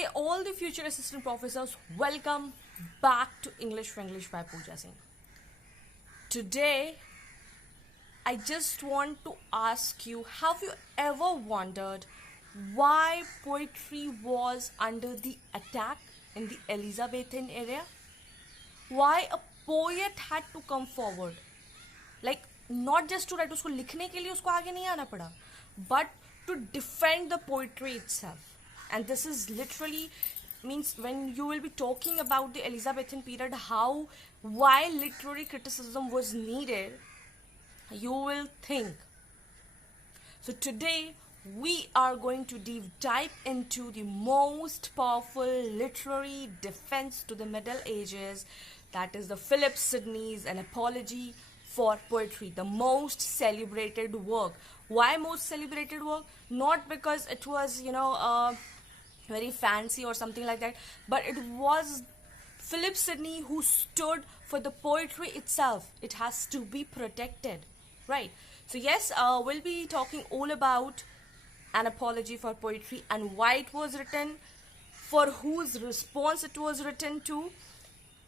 Hey, all the future assistant professors, welcome back to English for English by Pooja Singh. Today, I just want to ask you, have you ever wondered why poetry was under the attack in the Elizabethan era? Why a poet had to come forward? Like, not just to write, उसको लिखने के लिए उसको आगे नहीं आना पड़ा, but to defend the poetry itself. And this is literally means when you will be talking about the Elizabethan period, how why literary criticism was needed, you will think. So today we are going to deep dive into the most powerful literary defense to the Middle Ages, that is the Philip Sidney's An Apology for Poetry, the most celebrated work. Why most celebrated work? Not because it was very fancy or something like that, but it was Philip Sidney who stood for the poetry itself. It has to be protected, right? So yes, we'll be talking all about An Apology for Poetry and why it was written, for whose response it was written to,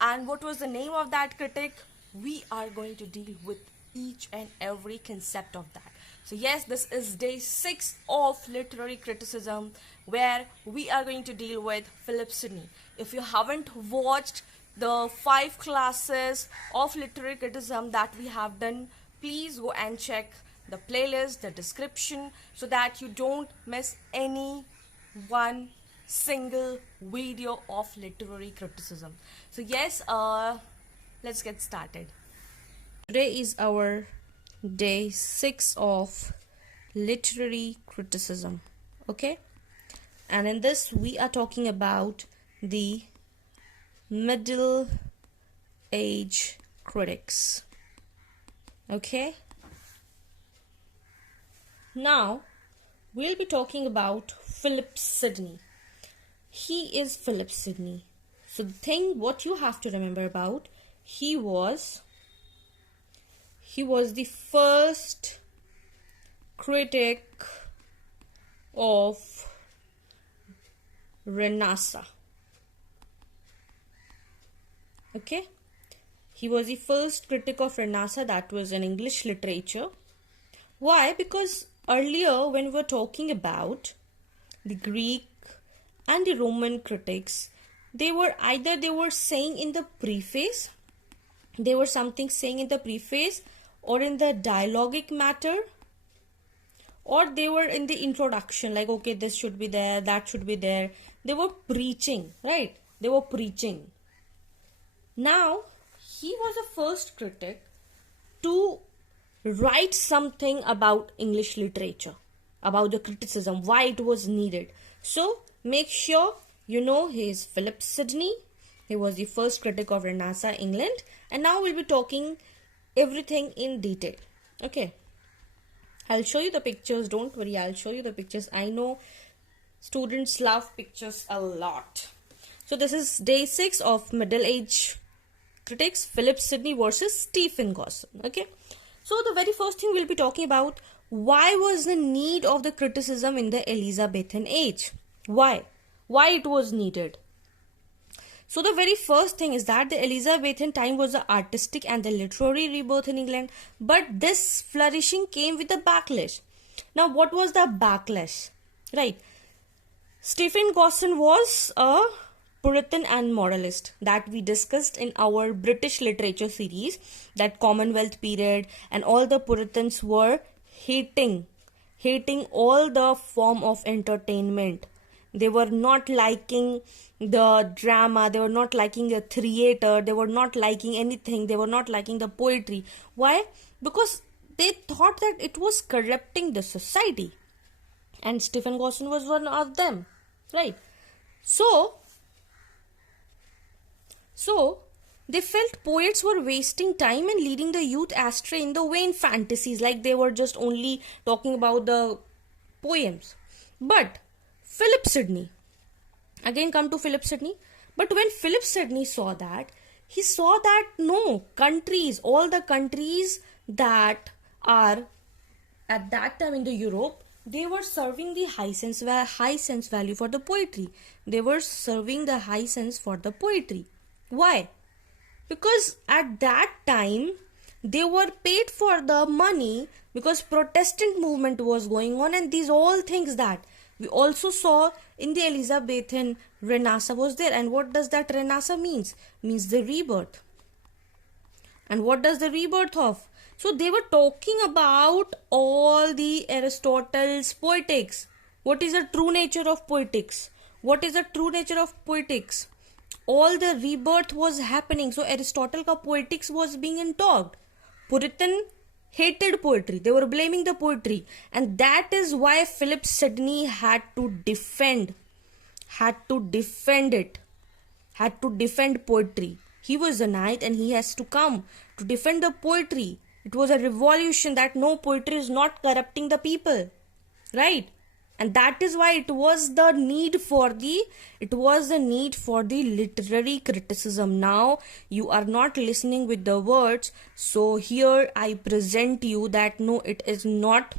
and what was the name of that critic. We are going to deal with each and every concept of that. So yes, this is day 6 of literary criticism, where we are going to deal with Philip Sidney. If you haven't watched the 5 classes of literary criticism that we have done, please go and check the playlist, the description, so that you don't miss any one single video of literary criticism. So yes, let's get started. Today is our day 6 of literary criticism, okay? And in this we are talking about the Middle Age critics, okay? Now we'll be talking about Philip Sidney. He is Philip Sidney. So the thing what you have to remember about, he was the first critic of Renaissance. Okay? He was the first critic of Renaissance, that was in English literature. Why? Because earlier when we were talking about the Greek and the Roman critics, they were saying in the preface, they were something saying in the preface or in the dialogic matter, or they were in the introduction, like okay, this should be there, that should be there. They were preaching, right? They were preaching. Now he was the first critic to write something about English literature, about the criticism, why it was needed. So make sure you know he is Philip Sidney. He was the first critic of Renaissance England, and now we'll be talking everything in detail. Okay, I'll show you the pictures, don't worry, I'll show you the pictures. I know students love pictures a lot. So this is day 6 of Middle Age critics, Philip Sidney versus Stephen Gosson. Okay, so the very first thing we'll be talking about, why was the need of the criticism in the Elizabethan age? Why it was needed? So the very first thing is that the Elizabethan time was the artistic and the literary rebirth in England, but this flourishing came with a backlash. Now what was the backlash? Right, Stephen Gosson was a Puritan and moralist that we discussed in our British literature series, that Commonwealth period, and all the Puritans were hating all the form of entertainment. They were not liking the drama, they were not liking the theater, they were not liking anything, they were not liking the poetry. Why? Because they thought that it was corrupting the society, and Stephen Gosson was one of them, right? So they felt poets were wasting time and leading the youth astray in the vain fantasies, like they were just only talking about the poems. But Philip Sidney, again come to Philip Sidney, but when Philip Sidney saw that, he saw that no, all the countries that are at that time in the Europe, they were serving the high sense value for the poetry. They were serving the high sense for the poetry. Why? Because at that time they were paid for the money, because Protestant movement was going on, and these all things that we also saw in the Elizabethan Renaissance was there. And what does that Renaissance means the rebirth. And what does the rebirth of? So they were talking about all the Aristotle's poetics. What is the true nature of poetics? What is the true nature of poetics? All the rebirth was happening. So Aristotle ka poetics was being talked. Puritan hated poetry. They were blaming the poetry. And that is why Philip Sidney had to defend poetry. He was a knight and he has to come to defend the poetry. It was a revolution that no, poetry is not corrupting the people. Right? And that is why it was the need for the literary criticism. Now you are not listening with the words. So here I present you that no, it is not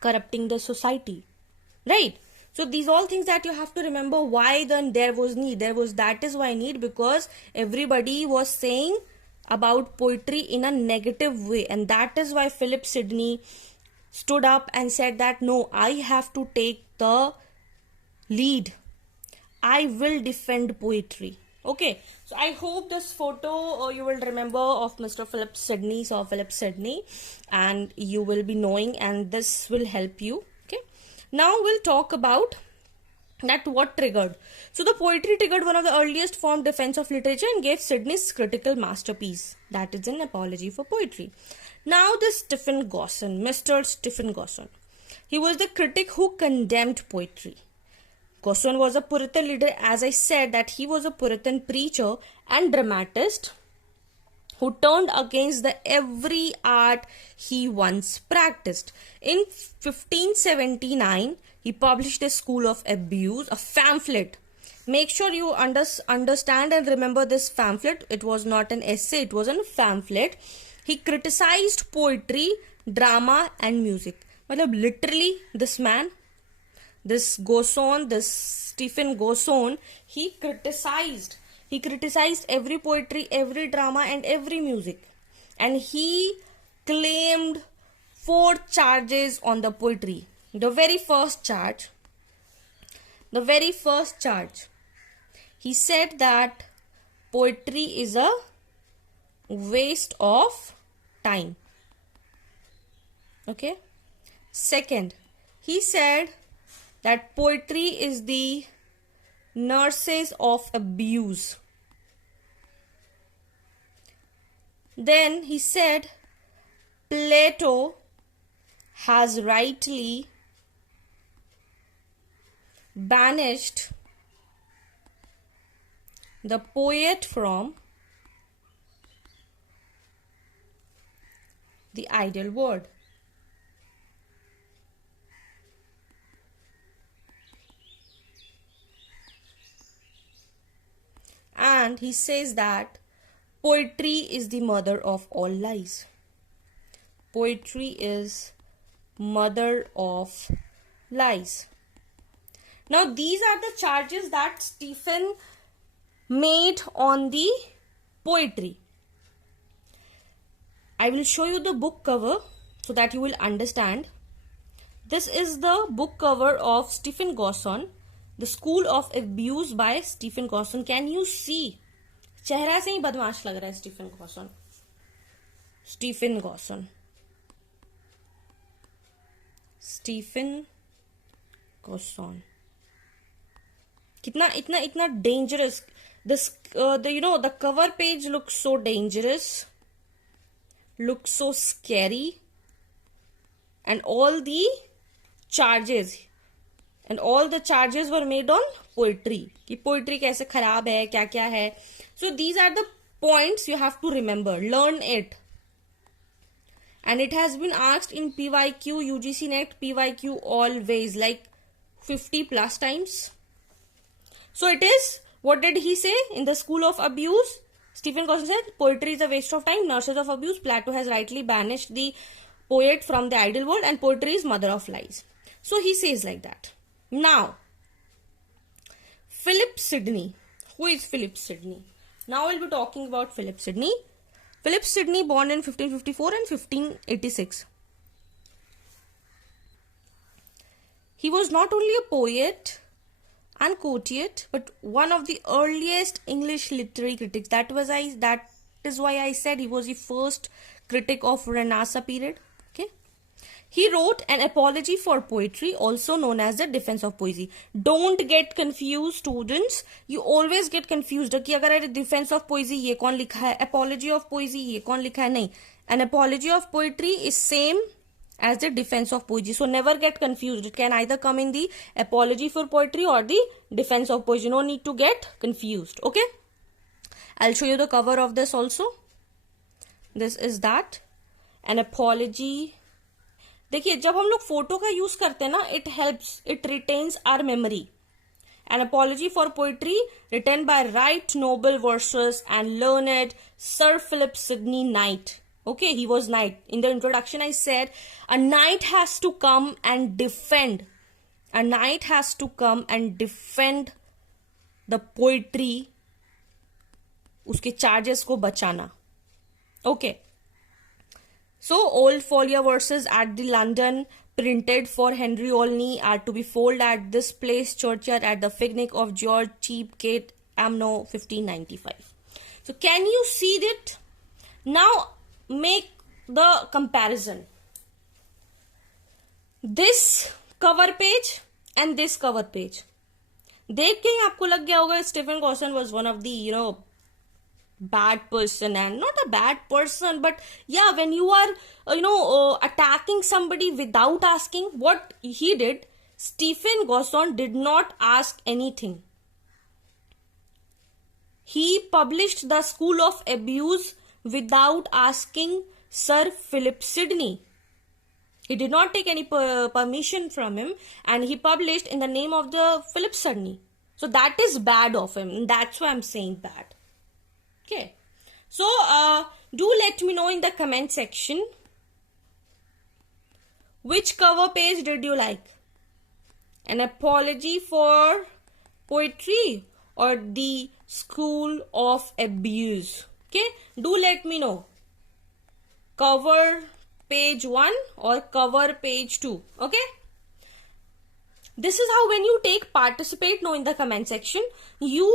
corrupting the society. Right? So these all things that you have to remember. Why then there was need? That is why need, because everybody was saying about poetry in a negative way, and that is why Philip Sidney stood up and said that no, I have to take the lead. I will defend poetry. Okay, so I hope this photo you will remember of Mr. Philip Sidney, Sir Philip Sidney, and you will be knowing, and this will help you. Okay, now we'll talk about that what triggered. So the poetry triggered one of the earliest formed defense of literature and gave Sidney's critical masterpiece, that is an apology for poetry. Now this Stephen Gosson, Mr. Stephen Gosson, he was the critic who condemned poetry. Gosson was a Puritan leader, as I said that he was a Puritan preacher and dramatist who turned against the every art he once practiced. In 1579, he published a School of Abuse, a pamphlet. Make sure you understand and remember this pamphlet. It was not an essay, it was a pamphlet. He criticized poetry, drama and music. Literally this man, this Stephen Gosson, he criticized every poetry, every drama and every music. And he claimed 4 charges on the poetry. The very first charge, he said that poetry is a waste of time. Okay. Second, he said that poetry is the nurses of abuse. Then he said Plato has rightly banished the poet from the ideal world. And he says that poetry is the mother of all lies. Poetry is mother of lies. Now these are the charges that Stephen made on the poetry. I will show you the book cover so that you will understand. This is the book cover of Stephen Gosson, The School of Abuse by Stephen Gosson. Can you see? चेहरा से ही बदमाश लग रहा है Stephen Gosson. इतना dangerous. The cover page looks so dangerous, looks so scary, and all the charges were made on poetry. कि poetry कैसे खराब है, क्या है. So these are the points you have to remember. Learn it. And it has been asked in PYQ, UGC NET PYQ always, like 50 plus times. So it is, what did he say in the School of Abuse? Stephen Gosson said, poetry is a waste of time, nurses of abuse. Plato has rightly banished the poet from the ideal world, and poetry is mother of lies. So he says like that. Now, Philip Sidney. Who is Philip Sidney? Now we'll be talking about Philip Sidney. Philip Sidney born in 1554 and 1586. He was not only a poet and courtier, but one of the earliest English literary critics. That is why I said he was the first critic of Renaissance period. Okay. He wrote an apology for poetry, also known as the defense of poesy. Don't get confused, students. You always get confused कि अगर defense of poesy ये कौन लिखा है, apology of poesy ये कौन लिखा है, नहीं. An apology of poetry is same as the defense of poesy. So never get confused. It can either come in the apology for poetry or the defense of poesy. No need to get confused. Okay. I'll show you the cover of this also. This is that. An apology. देखिए जब हम लोग photo का use करते हैं ना, it helps, it retains our memory. An apology for poetry written by Right Noble Verses and learned Sir Philip Sidney Knight. Okay, he was knight. In the introduction I said a knight has to come and defend. A knight has to come and defend the poetry, उसके charges को बचाना. Okay. So, old folio verses at the London printed for Henry Olney are to be folded at this place churchyard at the picnic of George Cheapgate, Amno, 1595. So, can you see it? Now, make the comparison. This cover page and this cover page. देख के ही आपको लग गया होगा Stephen Gosson was one of the, bad person, and not a bad person, but yeah, when you are attacking somebody without asking, what he did, Stephen Gosson did not ask anything. He published The School of Abuse without asking Sir Philip Sidney. He did not take any permission from him, and he published in the name of the Philip Sidney. So that is bad of him. That's why I'm saying bad. Okay, so do let me know in the comment section which cover page did you like? An apology for poetry or the School of Abuse? Okay, do let me know. Cover page 1 or cover page 2. Okay, this is how when you take participate now in the comment section, you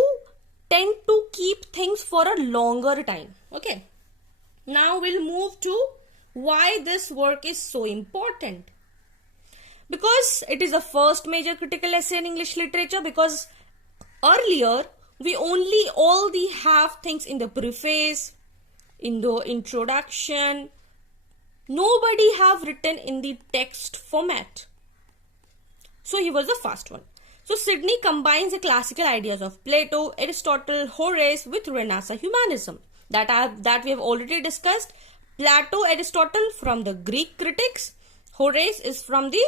tend to keep things for a longer time. Okay, now we'll move to why this work is so important. Because it is the first major critical essay in English literature, because earlier we only have things in the preface, in the introduction. Nobody have written in the text format. So he was the first one. So Sidney combines the classical ideas of Plato, Aristotle, Horace with Renaissance humanism that we have already discussed. Plato, Aristotle from the Greek critics, Horace is from the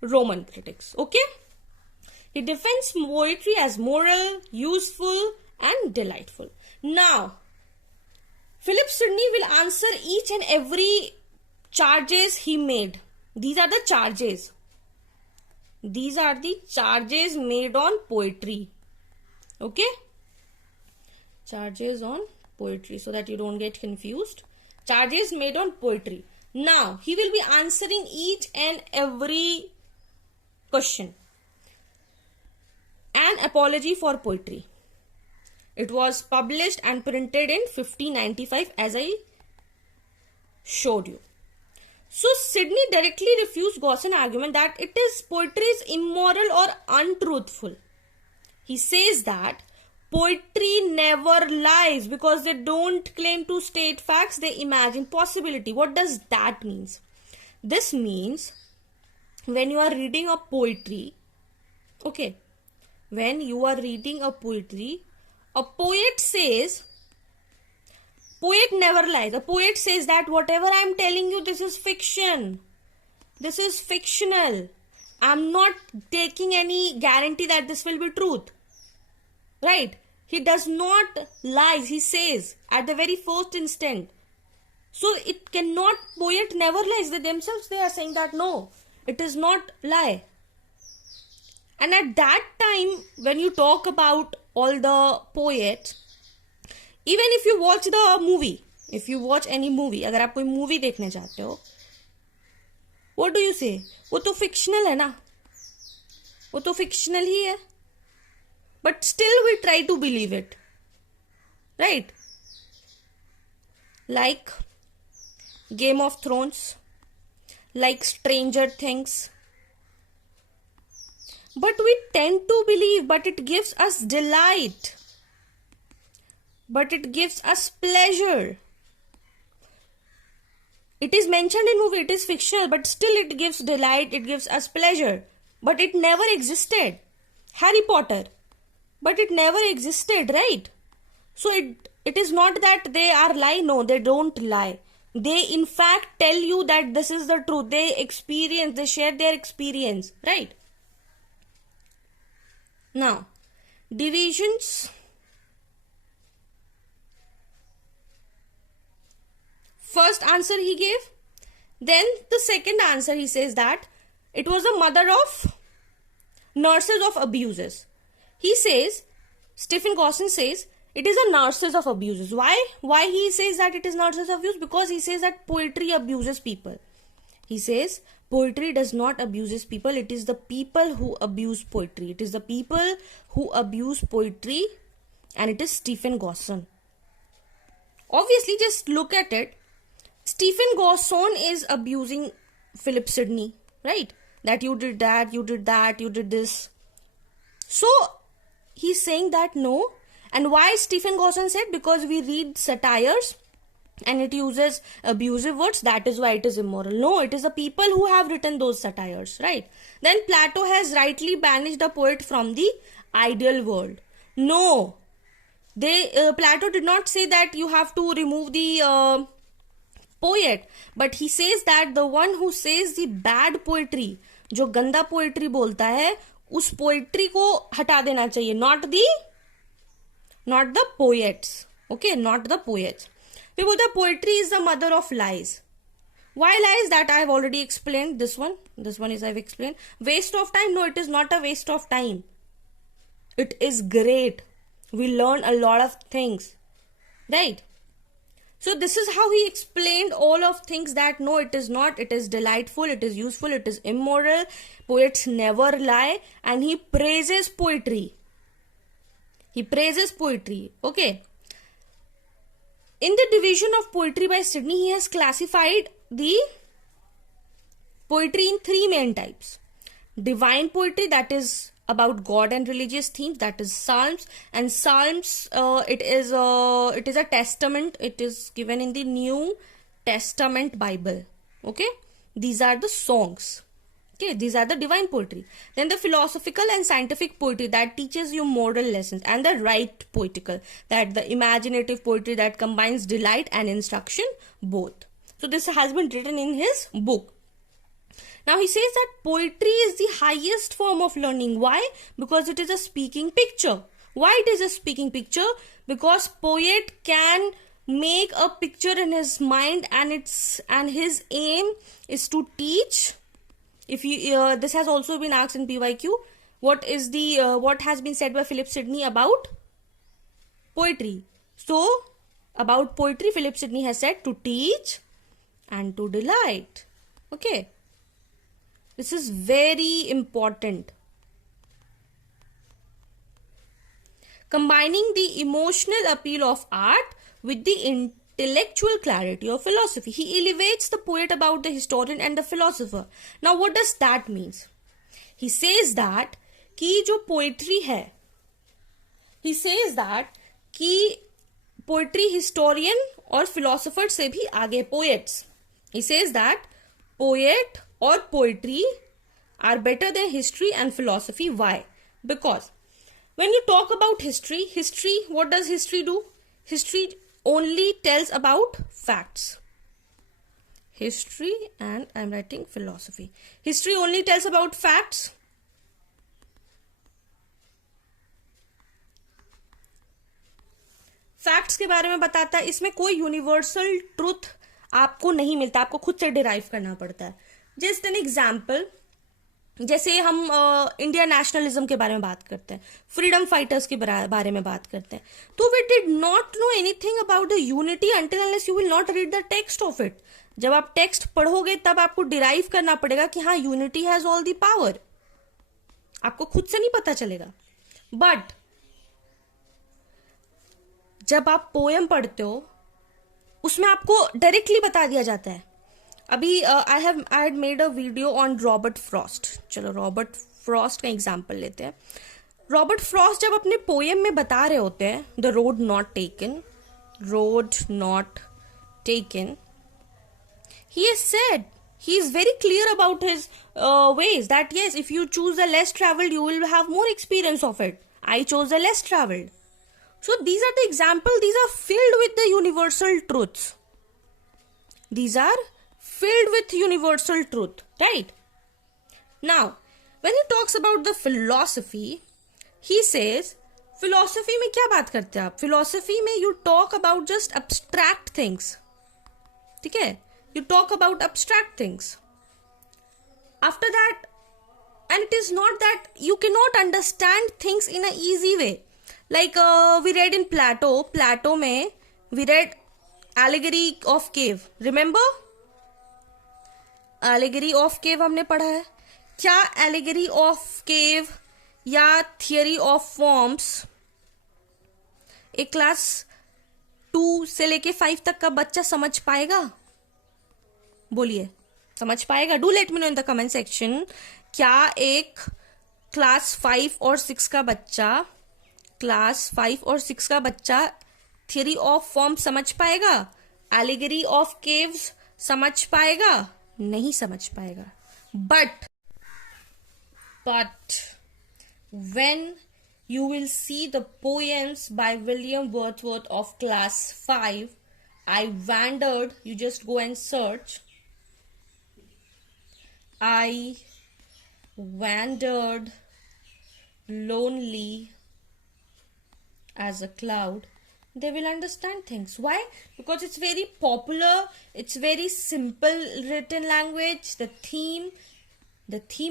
Roman critics. Okay, he defends poetry as moral, useful, and delightful. Now, Philip Sidney will answer each and every charges he made. These are the charges. These are the charges made on poetry. Okay? Charges on poetry, so that you don't get confused. Charges made on poetry. Now, he will be answering each and every question. An apology for poetry. It was published and printed in 1595, as I showed you. So Sidney directly refused Gosson's argument that poetry is immoral or untruthful. He says that poetry never lies because they don't claim to state facts, they imagine possibility. What does that mean? This means when you are reading a poetry, okay, when you are reading a poetry, a poet says, poet never lies. A poet says that whatever I am telling you, this is fiction. This is fictional. I am not taking any guarantee that this will be truth. Right? He does not lie. He says at the very first instant. So it cannot, poet never lies. They themselves, they are saying that no, it is not lie. And at that time, when you talk about all the poets, even if you watch the movie, if you watch any movie, अगर आप कोई movie देखने जाते हो, what do you say? वो तो fictional है ना, वो तो fictional ही है, but still we try to believe it, right? Like Game of Thrones, like Stranger Things. But we tend to believe, but it gives us delight. But it gives us pleasure. It is mentioned in movie, it is fictional, but still it gives delight, it gives us pleasure. But it never existed. Harry Potter. But it never existed, right? So it is not that they are lie. No, they don't lie. They in fact tell you that this is the truth. They experience, they share their experience, right? Now, divisions. First answer he gave. Then the second answer he says that it was a mother of nurses of abuses. He says, Stephen Gosson says, it is a nurses of abuses. Why? Why he says that it is nurses of abuse? Because he says that poetry abuses people. He says poetry does not abuses people. It is the people who abuse poetry. It is the people who abuse poetry, and it is Stephen Gosson. Obviously, just look at it. Stephen Gosson is abusing Philip Sidney, right? That you did that, you did that, you did this. So he's saying that no. And why Stephen Gosson said? Because we read satires and it uses abusive words, that is why it is immoral. No, it is the people who have written those satires, right? Then Plato has rightly banished the poet from the ideal world. No, Plato did not say that you have to remove the poet, but he says that the one who says the bad poetry, जो गंदा poetry बोलता है, उस poetry को हटा देना चाहिए, not the poets, okay, not the poets. फिर बोलता है poetry is the mother of lies. Why lies? That I have already explained. This one is I've explained. Waste of time? No, it is not a waste of time. It is great. We learn a lot of things, right? So this is how he explained all of things, that no, it is not, it is delightful, it is useful, it is immoral, poets never lie, and he praises poetry. He praises poetry, okay. In the division of poetry by Sidney, he has classified the poetry in three main types. Divine poetry, that is about God and religious themes, that is Psalms. And Psalms, it is a testament. It is given in the New Testament Bible. Okay, these are the songs. Okay, these are the divine poetry. Then the philosophical and scientific poetry that teaches you moral lessons, and the right poetical, that the imaginative poetry that combines delight and instruction both. So this has been written in his book. Now he says that poetry is the highest form of learning. Why? Because it is a speaking picture. Why it is a speaking picture? Because poet can make a picture in his mind, and his aim is to teach. If you this has also been asked in PYQ. What has been said by Philip Sidney about poetry? So about poetry, Philip Sidney has said to teach and to delight. Okay. This is very important. Combining the emotional appeal of art with the intellectual clarity of philosophy. He elevates the poet above the historian and the philosopher. Now what does that mean? He says that कि जो poetry है, he says that कि poetry historian और philosopher से भी आगे, poets. He says that poet or poetry are better than history and philosophy. Why? Because when you talk about history, what does history do? History only tells about facts. History, and I'm writing philosophy. History only tells about facts. Facts के बारे में बताता है. इसमें कोई universal truth आपको नहीं मिलता, आपको खुद से डिराइव करना पड़ता है. जस्ट एन एग्जाम्पल, जैसे हम इंडिया नेशनलिज्म के बारे में बात करते हैं, फ्रीडम फाइटर्स के बारे में बात करते हैं, तो we did not know anything about the unity until unless you will not read the text of it. जब आप टेक्स्ट पढ़ोगे तब आपको डिराइव करना पड़ेगा कि हाँ, unity has all the power. आपको खुद से नहीं पता चलेगा. बट जब आप पोएम पढ़ते हो उसमें आपको डायरेक्टली बता दिया जाता है. अभी I had made a video on Robert Frost. चलो रॉबर्ट फ्रॉस्ट का एग्जाम्पल लेते हैं. रॉबर्ट फ्रॉस्ट जब अपने पोएम में बता रहे होते हैं the road not taken, he has said, he is very clear about his ways, that yes, if you choose the less traveled you will have more experience of it. I chose the less traveled. So these are the examples. These are filled with the universal truths. These are filled with universal truth, right? Now when he talks about the philosophy, he says philosophy में क्या बात करते हैं आप? philosophy में you talk about just abstract things. ठीक है, you talk about abstract things. After that, and it is not that you cannot understand things in a easy way. Like we read in Plato में we read allegory of cave. Remember? allegory of cave हमने पढ़ा है. क्या allegory of cave या theory of forms एक class 2 से लेके 5 तक का बच्चा समझ पाएगा? बोलिए, समझ पाएगा? Do let me know in the comment section. क्या एक क्लास 5 और 6 का बच्चा थियरी ऑफ फॉर्म समझ पाएगा? एलिगरी ऑफ केव्स समझ पाएगा? नहीं समझ पाएगा. But when you will see the poems by William Wordsworth of class 5, I wandered, you just go and search, I wandered lonely as a cloud, they will understand things. Why? Because it's very popular, it's very simple written language. The theme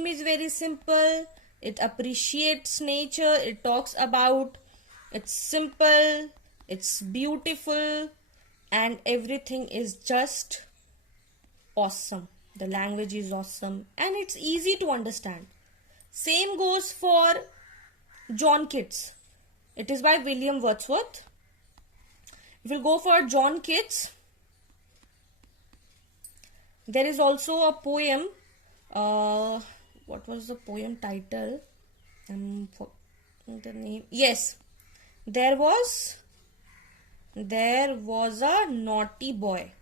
is very simple. It appreciates nature. It talks about, it's simple, it's beautiful, and everything is just awesome. The language is awesome and it's easy to understand. Same goes for John Keats. It is by William Wordsworth. If we go for John Keats, there is also a poem. What was the poem title? The name. Yes, there was a naughty boy.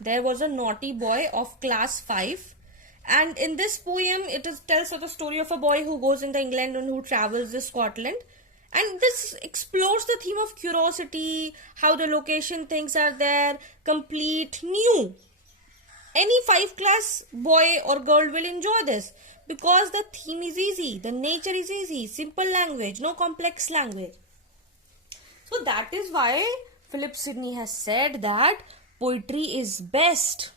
There was a naughty boy of class 5, and in this poem it tells of the story of a boy who goes in the England and who travels to Scotland, and this explores the theme of curiosity, how the location things are there, complete new. Any 5 class boy or girl will enjoy this because the theme is easy, the nature is easy, simple language, no complex language. So that is why Philip Sidney has said that poetry is best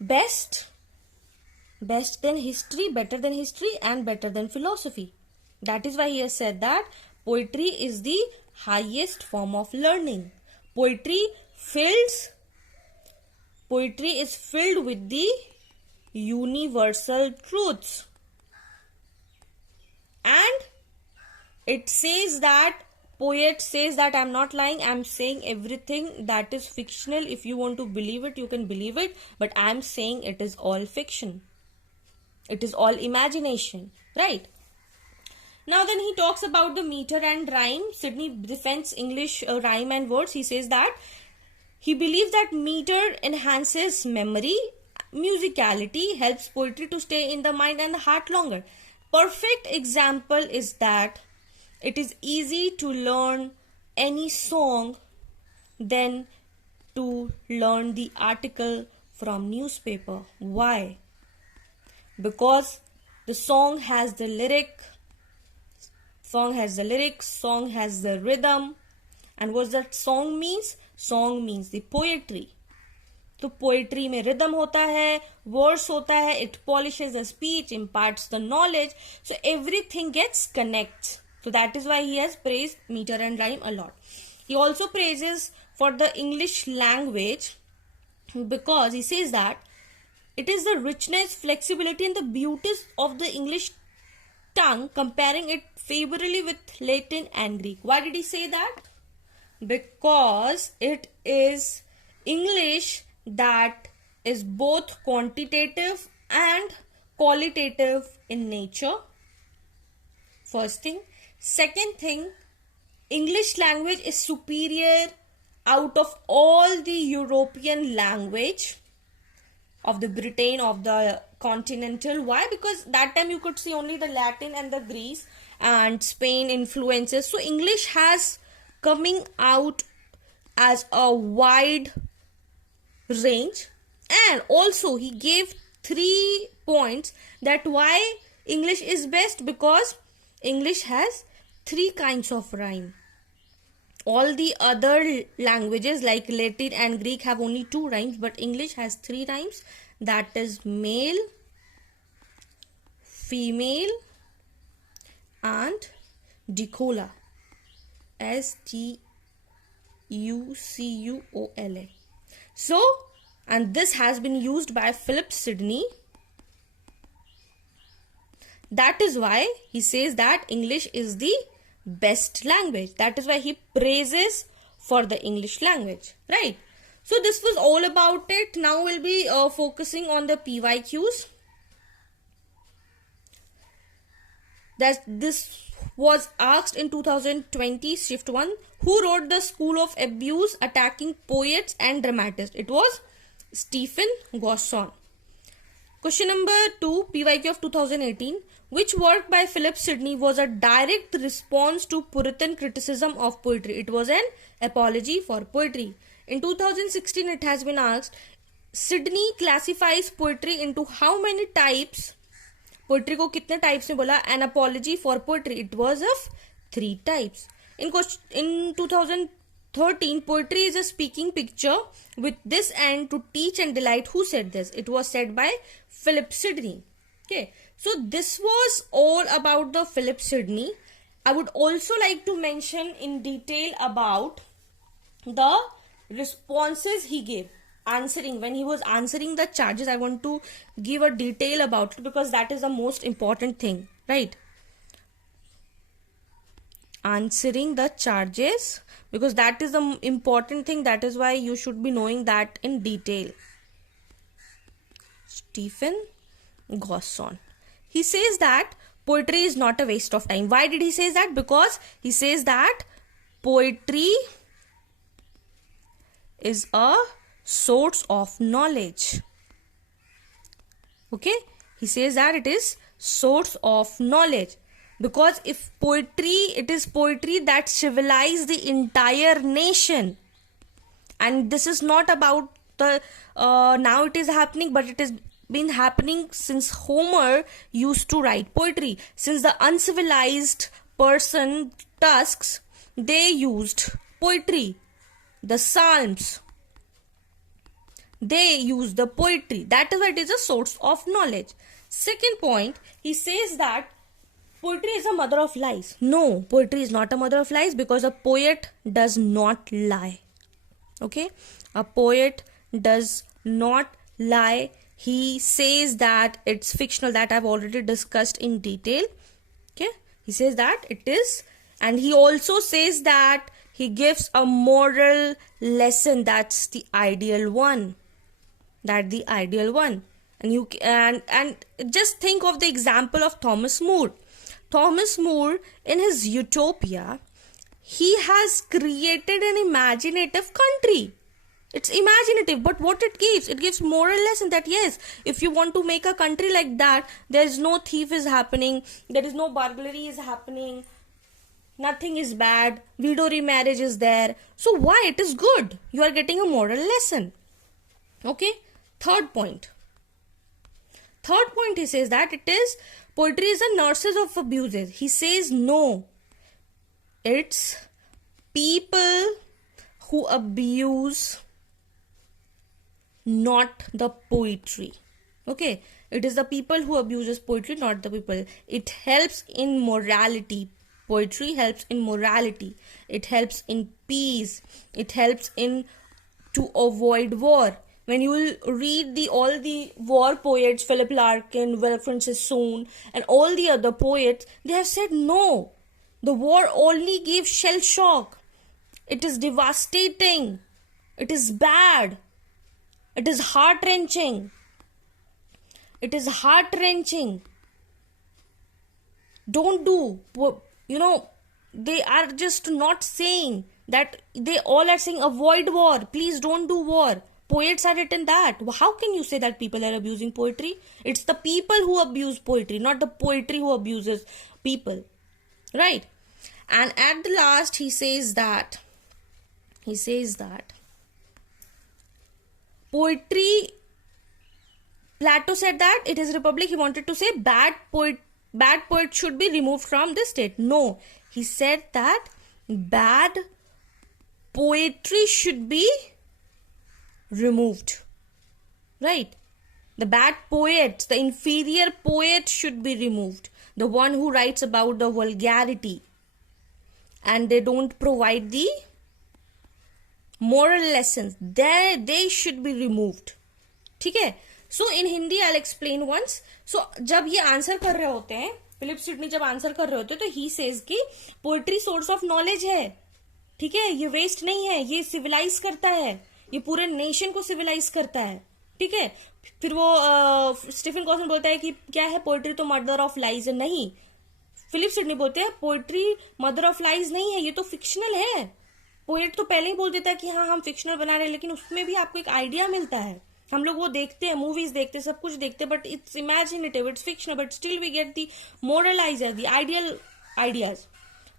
than history, better than history, and better than philosophy. That is why he has said that poetry is the highest form of learning. Poetry is filled with the universal truths, and it says that, poet says that, I'm not lying, I'm saying everything that is fictional. If you want to believe it, you can believe it, but I'm saying it is all fiction. It is all imagination, right? Now then he talks about the meter and rhyme. Sidney defends English rhyme and words. He says that he believes that meter enhances memory, musicality helps poetry to stay in the mind and the heart longer. Perfect example is that it is easy to learn any song than to learn the article from newspaper. Why? Because the song has the lyrics, song has the rhythm. And what that song means? Song means the poetry. तो poetry में rhythm होता है, verse होता है, it polishes the speech, imparts the knowledge, so everything gets connects. So that is why he has praised meter and rhyme a lot. He also praises for the English language because he says that it is the richness, flexibility and the beauties of the English tongue, comparing it favorably with Latin and Greek. Why did he say that? Because it is English that is both quantitative and qualitative in nature. First thing. Second thing, English language is superior out of all the European language of the Britain, of the continental. Why? Because that time you could see only the Latin and the Greece and Spain influences. So English has coming out as a wide range. And also he gave 3 points that why English is best, because English has 3 kinds of rhyme. All the other languages like Latin and Greek have only 2 rhymes, but English has 3 rhymes. That is male, female and dicola. Stucuola. So, and this has been used by Philip Sidney. That is why he says that English is the best language. That is why he praises for the English language, right? So this was all about it. Now we'll be focusing on the PYQs. This was asked in 2020 shift 1. Who wrote the School of Abuse attacking poets and dramatists? It was Stephen Gosson. Question number 2, PYQ of 2018. Which work by Philip Sidney was a direct response to Puritan criticism of poetry? It was an apology for poetry. In 2016, it has been asked, Sidney classifies poetry into how many types? Poetry को कितने types में बोला? An apology for poetry. It was of 3 types. In 2013, poetry is a speaking picture with this end to teach and delight. Who said this? It was said by Philip Sidney. Okay. So this was all about the Philip Sidney. I would also like to mention in detail about the responses he gave. When he was answering the charges, I want to give a detail about it because that is the most important thing, right? Answering the charges, because that is the important thing. That is why you should be knowing that in detail. Stephen Gosson. He says that poetry is not a waste of time. Why did he say that? Because he says that poetry is a source of knowledge. Okay? He says that it is source of knowledge. Because if poetry, it is poetry that civilized the entire nation. And this is not about the, now it is happening, but it is been happening since Homer used to write poetry. Since the uncivilized person Tusks, they used poetry. The Psalms, they used the poetry. That is why it is a source of knowledge. Second point, he says that poetry is a mother of lies. No, poetry is not a mother of lies because a poet does not lie. Okay? A poet does not lie. He says that it's fictional, that I've already discussed in detail. Okay? He says that it is, and he also says that he gives a moral lesson. That's the ideal one. And you and just think of the example of Thomas More. Thomas More, in his Utopia, he has created an imaginative country. It's imaginative, but what it gives moral lesson that yes, if you want to make a country like that, there is no thief is happening, there is no burglary is happening, nothing is bad, widow remarriage is there. So why? It is good. You are getting a moral lesson. Okay. Third point, he says that it is poetry is a nurses of abuses. He says no, it's people who abuse not the poetry. Okay, it is the people who abuses poetry, not the people. It helps in morality. Poetry helps in morality. It helps in peace. It helps in to avoid war. When you will read all the war poets, Philip Larkin, Wilfred Sassoon, and all the other poets, they have said no. The war only gave shell shock. It is devastating. It is bad. It is heart-wrenching. It is heart-wrenching. Don't do. They are just not saying that. They all are saying avoid war. Please don't do war. Poets are written that. How can you say that people are abusing poetry? It's the people who abuse poetry, not the poetry who abuses people. Right? And at the last, he says that poetry, Plato said that it is republic. He wanted to say bad poet should be removed from the state. No, he said that bad poetry should be removed. Right? The bad poets, the inferior poet should be removed. The one who writes about the vulgarity and they don't provide the moral lessons, they should be removed. ठीक है? So in Hindi I'll explain once. So जब ये answer कर रहे होते हैं, Philip Sidney जब answer कर रहे होते हैं, तो he says कि पोएट्री सोर्स ऑफ नॉलेज है. ठीक है? ये वेस्ट नहीं है, ये सिविलाइज करता है, ये पूरे नेशन को सिविलाइज करता है. ठीक है? फिर वो स्टीफन कॉसन बोलता है कि क्या है, पोएट्री तो मर्डर ऑफ लाइज है. नहीं, फिलिप सिडनी बोलते हैं पोएट्री मदर ऑफ लाइज नहीं है, ये तो फिक्शनल है. पोएट तो पहले ही बोल देता है कि हाँ हम फिक्शनल बना रहे हैं, लेकिन उसमें भी आपको एक आइडिया मिलता है. हम लोग वो देखते हैं, मूवीज देखते हैं, सब कुछ देखते हैं, but it's imaginative, it's fictional, but still we get the moralize, the ideal ideas.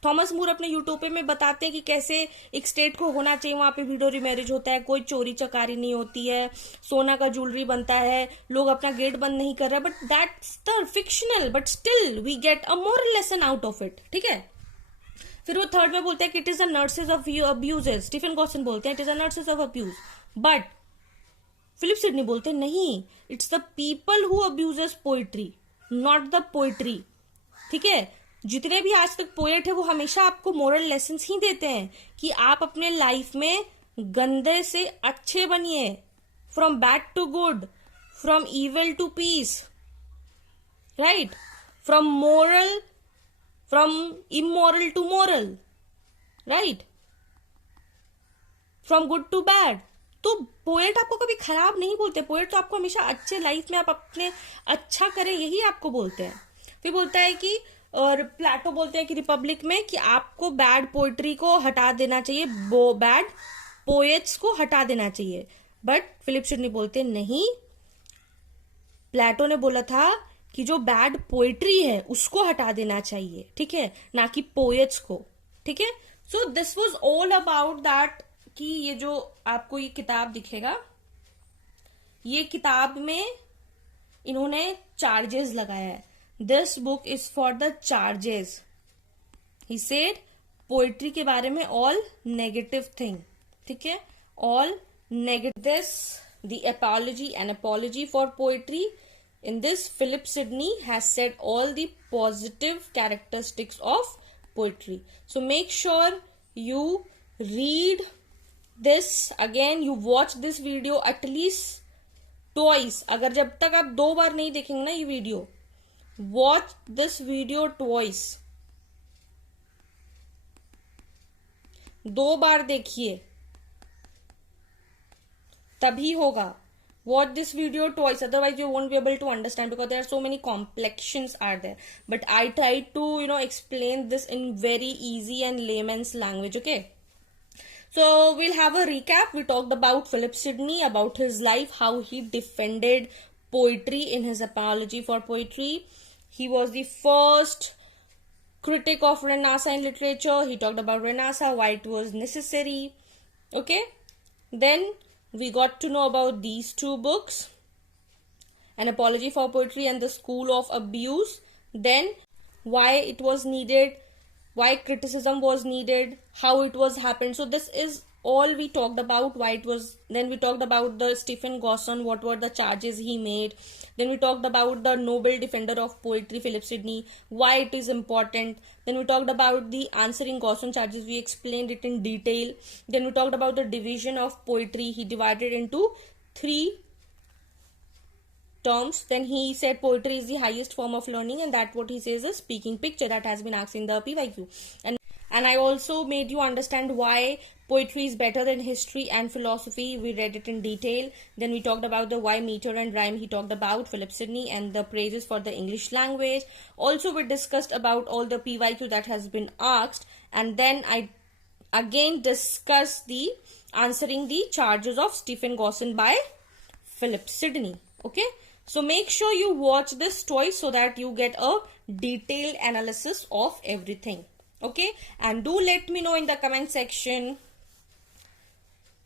Thomas More अपने यूटोपिया में बताते हैं कि कैसे एक स्टेट को होना चाहिए, वहां पे विडो रिमैरिज होता है, कोई चोरी चकारी नहीं होती है, सोना का ज्वेलरी बनता है, लोग अपना गेट बंद नहीं कर रहे, but that's the fictional, but still we get a moral lesson out of it. ठीक है? फिर वो थर्ड में बोलते हैं कि it is a nurses of abuses. Stephen Gosson बोलते हैं it is a nurses of abuse, but Philip Sidney बोलते हैं नहीं, it's the people who abuses poetry, not the poetry. ठीक है? जितने भी आज तक पोएट है वो हमेशा आपको मोरल लेसन्स ही देते हैं कि आप अपने लाइफ में गंदे से अच्छे बनिए, from bad to good, from evil to peace, right, from immoral to moral, right, from good to bad. तो पोएट आपको कभी खराब नहीं बोलते. पोएट तो आपको हमेशा अच्छे लाइफ में आप अपने अच्छा करें यही आपको बोलते हैं. फिर बोलता है कि, और प्लेटो बोलते हैं कि रिपब्लिक में कि आपको बैड पोएट्री को हटा देना चाहिए, बैड पोएट्स को हटा देना चाहिए. बट फिलिप सिडनी बोलते हैं नहीं, प्लेटो ने बोला था कि जो बैड पोएट्री है उसको हटा देना चाहिए. ठीक है? ना कि पोएट्स को. ठीक है? So this was all about that कि ये जो आपको ये किताब दिखेगा, ये किताब में इन्होंने चार्जेस लगाया है. This book is for the charges. He said poetry के बारे में ऑल नेगेटिव थिंग. ठीक है? All negative. This the apology, an apology for poetry. In this, Philip Sidney has said all the positive characteristics of poetry. So make sure you read this again. You watch this video at least twice. अगर जब तक आप 2 बार नहीं देखेंगे ना ये video, watch this video twice. 2 बार देखिए तभी होगा. Watch this video twice, otherwise you won't be able to understand, because there are so many complexions are there. But I tried to explain this in very easy and layman's language. Okay, so we'll have a recap. We talked about Philip Sidney, about his life, how he defended poetry in his apology for poetry. He was the first critic of Renaissance literature. He talked about Renaissance, why it was necessary. Okay, then we got to know about these 2 books, An Apology for Poetry and The School of Abuse. Then why it was needed, why criticism was needed, how it was happened. So this is all we talked about why it was. Then we talked about the Stephen Gosson, what were the charges he made. Then we talked about the Nobel defender of poetry Philip Sidney, why it is important. Then we talked about the answering Gosson charges, we explained it in detail. Then we talked about the division of poetry, he divided into three terms. Then he said poetry is the highest form of learning, and that what he says is speaking picture, that has been asked in the PYQ. And I also made you understand why poetry is better than history and philosophy. We read it in detail. Then we talked about the why meter and rhyme. He talked about Philip Sidney and the praises for the English language. Also, we discussed about all the PYQ that has been asked. And then I again discussed the answering the charges of Stephen Gosson by Philip Sidney. Okay. So make sure you watch this twice so that you get a detailed analysis of everything. Okay, and do let me know in the comment section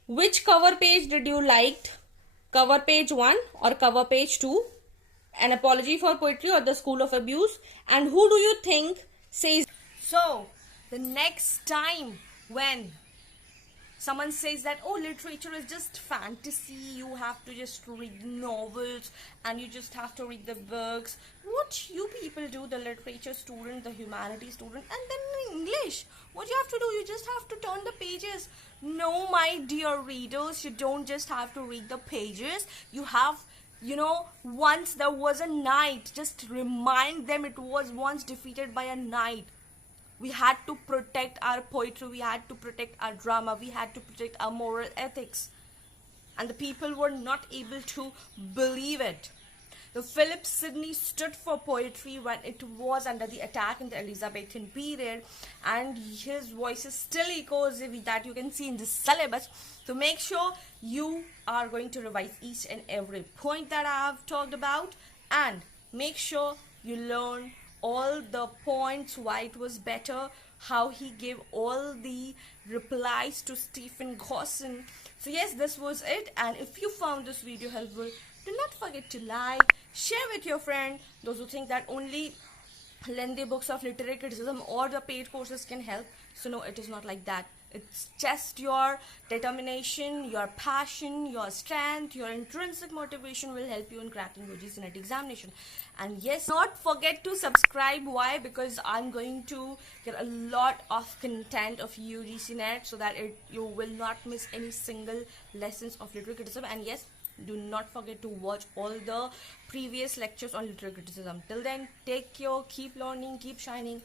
which cover page did you like, cover page 1 or cover page 2, An Apology for Poetry or The School of Abuse, and who do you think says. So the next time when someone says that, oh, literature is just fantasy, you have to just read novels and you just have to read the books, what you people do, the literature student, the humanities student, and then in English, what you have to do, you just have to turn the pages. No, my dear readers, you don't just have to read the pages, you have, once there was a knight, just remind them it was once defeated by a knight. We had to protect our poetry, we had to protect our drama, we had to protect our moral ethics. And the people were not able to believe it. The Philip Sidney stood for poetry when it was under the attack in the Elizabethan period, and his voice still echoes that you can see in the syllabus. So make sure you are going to revise each and every point that I have talked about, and make sure you learn all the points, why it was better, how he gave all the replies to Stephen Gosson. So yes, this was it, and if you found this video helpful, do not forget to like, share with your friend, those who think that only lengthy books of literary criticism or the paid courses can help. So no, it is not like that. It's just your determination, your passion, your strength, your intrinsic motivation will help you in cracking UGC NET examination. And yes, not forget to subscribe. Why? Because I'm going to get a lot of content of UGC NET so that you will not miss any single lessons of literary criticism. And yes, do not forget to watch all the previous lectures on literary criticism. Till then, take care, keep learning, keep shining.